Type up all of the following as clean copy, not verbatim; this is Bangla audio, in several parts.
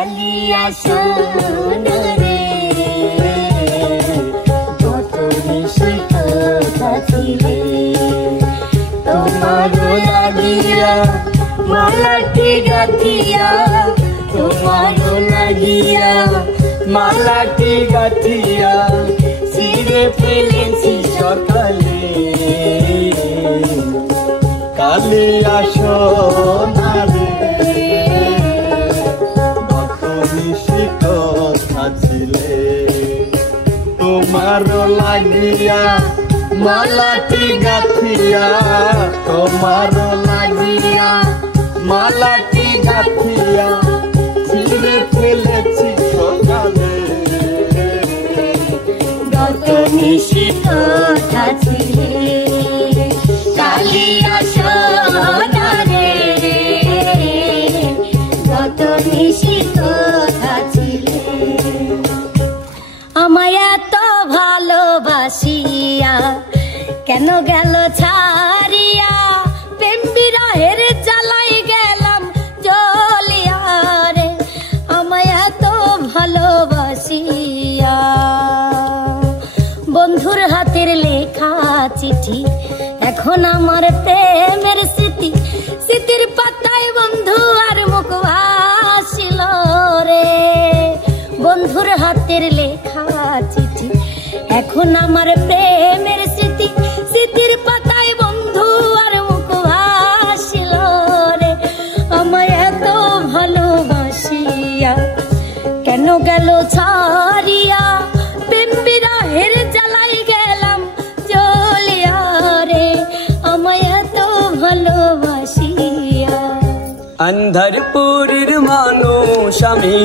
কালিয়া সোনারে কত নিশি কথা ছিলে তোমার লাগিয়া মালাটি গাথিয়া তোমার লাগিয়া মালাটি গাথিয়া ছিঁড়ে ফেলেছি সকালে কালিয়া সোনারে কত নিশি কথা ছিলে তোমার লাগিয়া মালাটি গাথিয়া তোমার লাগিয়া মালাটি গাথিয়া ছিঁড়ে ফেলেছি সকালে কত নিশি কথা ছিলে কালিয়া সোনারে কত নিশি কথা ছিলে আমায় এত ভালোবাসিয়া কেন গেল ছাড়িয়া প্রেম বিরহের জ্বালাই গেলাম জ্বলিয়া রে আমায় এত ভালোবাসিয়া বন্ধুর হাতের লেখা চিঠি এখন আমার প্রেমের স্মৃতি স্মৃতির পাতায় বন্ধু আর মুখ ভাসিল রে বন্ধুর হাতের লেখা চিঠি এখন আমার প্রেমের স্মৃতি স্মৃতির পাতায় বন্ধু আর মুখ ভাসিল রে আমায় এত ভালোবাসিয়া কেন গেল ছাড়িয়া প্রেম বিরহের জ্বালাই গেলাম জ্বলিয়া রে আমায় এত ভালোবাসিয়া अंधरपुरेर मानुष आमी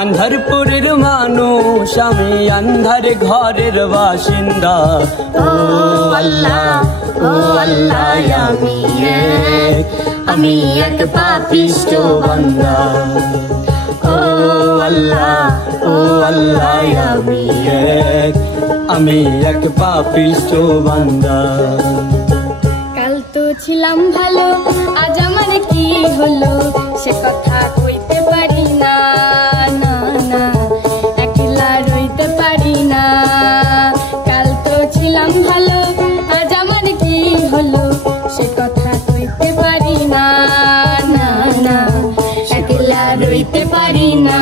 अंधरपुरेर मानुष आमी अंधार घरेर बासिंदा ओ अल्लाह आमी एक पापिष्ट बांदा ओ अल्लाह आमी एक पापिष्ट बांदा কাল তো ছিলাম ভালো আজ আমার কি হলো সে কথা কইতে পারি না না না একলা রইতে পারি না কাল তো ছিলাম ভালো আজ আমার কি হলো সে কথা কইতে পারি না না না একলা রইতে পারি না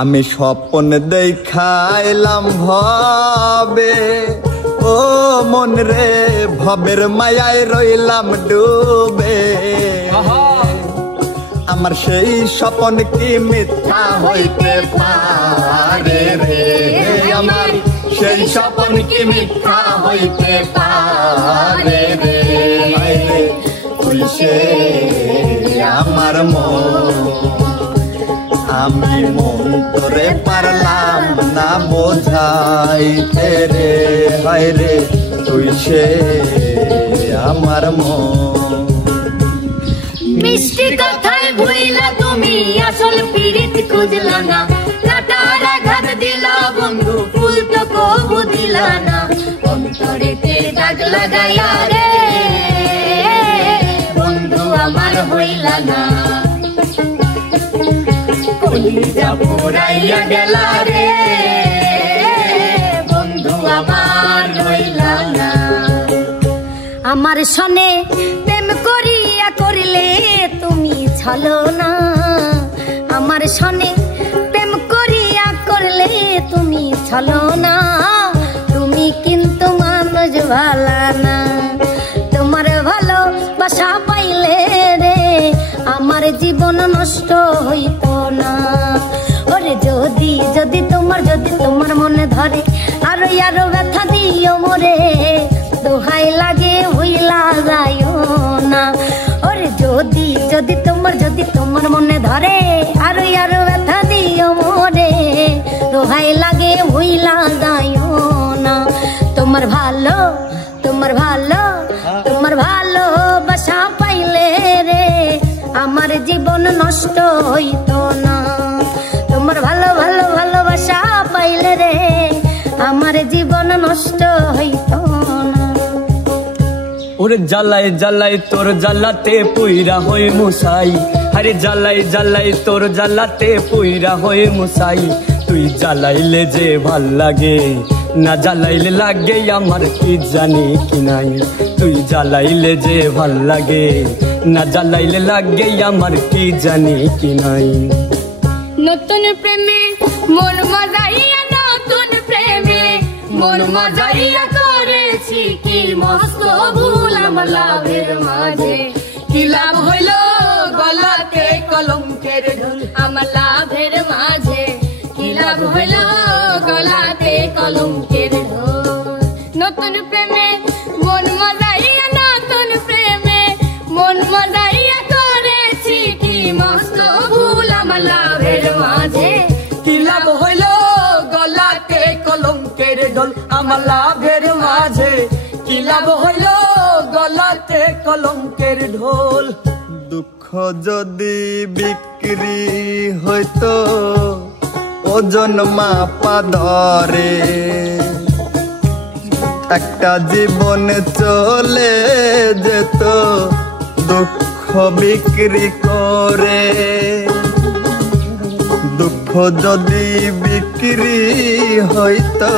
আমি স্বপ্ন দেখাইলাম ভবে ও মন রে ভবের মায়ায় রইলাম ডুবে আমার সেই স্বপ্ন কি মিথ্যা হইতে পারে রে আমার সেই স্বপ্ন কি মিথ্যা হইতে পারে রে তুই সে আমার মন আমি মন তোরে পারলাম না বোঝাইতে রে হায় রে তুই সে আমার মন মিষ্টি কথায় ভুইলা তুমি আসল পীড়িত খুঁজলা না কাটার আঘাত দিলা বন্ধু ফুল তো কবু দিলা না অন্তরেতে দাগ লাগাইয়া রে বন্ধু আমার হইলা না কলিজা পোড়াইয়া গেলা রে বন্ধু আমার হইলা না আমার সনে প্রেম করিয়া করিলে তুমি ছলো না আমার সনে প্রেম করিয়া করলে তুমি ছলো না তুমি কিন্তু মানুষ ভালা না তোমার ভালোবাসা পাইলে রে আমার জীবন নষ্ট হইত না ওরে যদি যদি তোমার মনে ধরে আরো ব্যথা দিও মোরে দোহাই লাগে হইলা যায়ও না ওরে যদি তোমার মনে ধরে আরো ব্যথা দিও মোরে দোহাই লাগে হইলা যায়ও না তোমার ভালোবাসা পাইলে রে আমার জীবন নষ্ট হইত না তোমার ভালোবাসা পাইলে রে আমার জীবন নষ্ট হইত না ওরে জ্বালায় জ্বালায় তোর জ্বালাতে পুইরা হই মুসাই আরে জ্বালাই জ্বালাই তোর জ্বালাতে পুইরা হয়ে মুসাই, তুই জ্বালাইলে যে ভাল লাগে, না জ্বালাইলে লাগে আমার কি জানি কি নাই। তুই জ্বালাইলে যে ভাল লাগে, না জ্বালাইলে লাগে আমার কি জানি কি নাই। নতুন প্রেমে মন মজাইয়া, নতুন প্রেমে মন মজাইয়া করেছি কি মস্ত ভুল আমার লাভের মাঝে। কি লাভ হইল গলাতে কলঙ্কের ঢোল আমার লাভের মাঝে, কি লাভ হইল গলাতে কলঙ্কের ঢোল। নতুন প্রেমে মন মজাইয়া, নতুন প্রেমে মন মজাইয়া করেছি কি মস্ত ভুল আমার লাভের মাঝে। কি লাভ হইল গলাতে কলঙ্কের ঢোল আমার লাভের মাঝে, কি লাভ হইল গলাতে কলঙ্কের ঢোল। দুঃখ যদি বিক্রি হইতো ওজন মাপা ধরে, একটা জীবন চলে যেত দুঃখ বিক্রি করে। দুঃখ যদি বিক্রি হইতো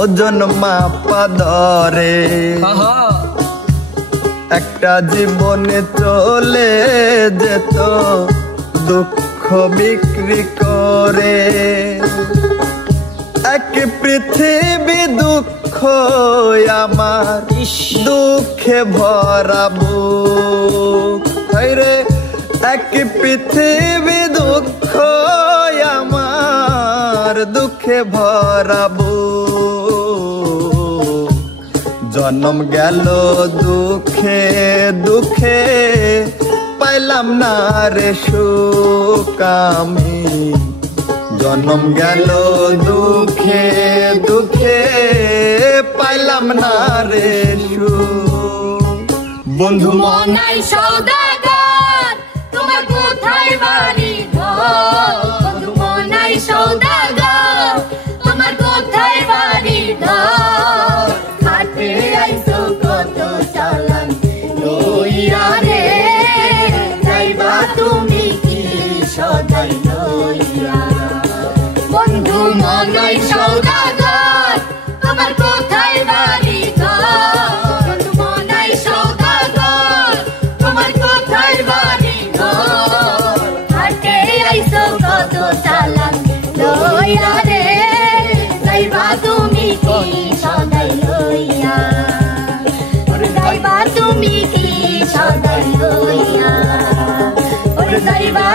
ওজন মাপা ধরে, একটা জীবনে চলে যেত দুঃখ বিক্রি করে। এক পৃথিবী দুঃখ আমার দুঃখে ভরাবো, রে এক পৃথিবী দুঃখ আমার দুঃখে ভরাবো। জন্ম গেল দুঃখে দুঃখে পাইলাম না রে সুখ আমি, জন্ম গেল দুঃখে দুঃখে পাইলাম না রে সুখ। বন্ধু মনাই সওদাগর তোমার কোথায় বাড়ি ঘর, বন্ধু মনাই সওদাগর তোমার কোথায় বাড়ি ঘর। হাটে আইসো কত চালান লইয়া রে, যাইবা তুমি কি সদাই লইয়া। বন্ধু মনাই সওদাগর তোমার কোথায় বাড়ি ঘর, বন্ধু মনাই সওদাগর তোমার কোথায় বাড়ি ঘর। হাটে আইসো কত চালান লইয়া রে, যাইবা তুমি কি সদাই লইয়া, যাইবা তুমি কি সদাই লইয়া, যাইবা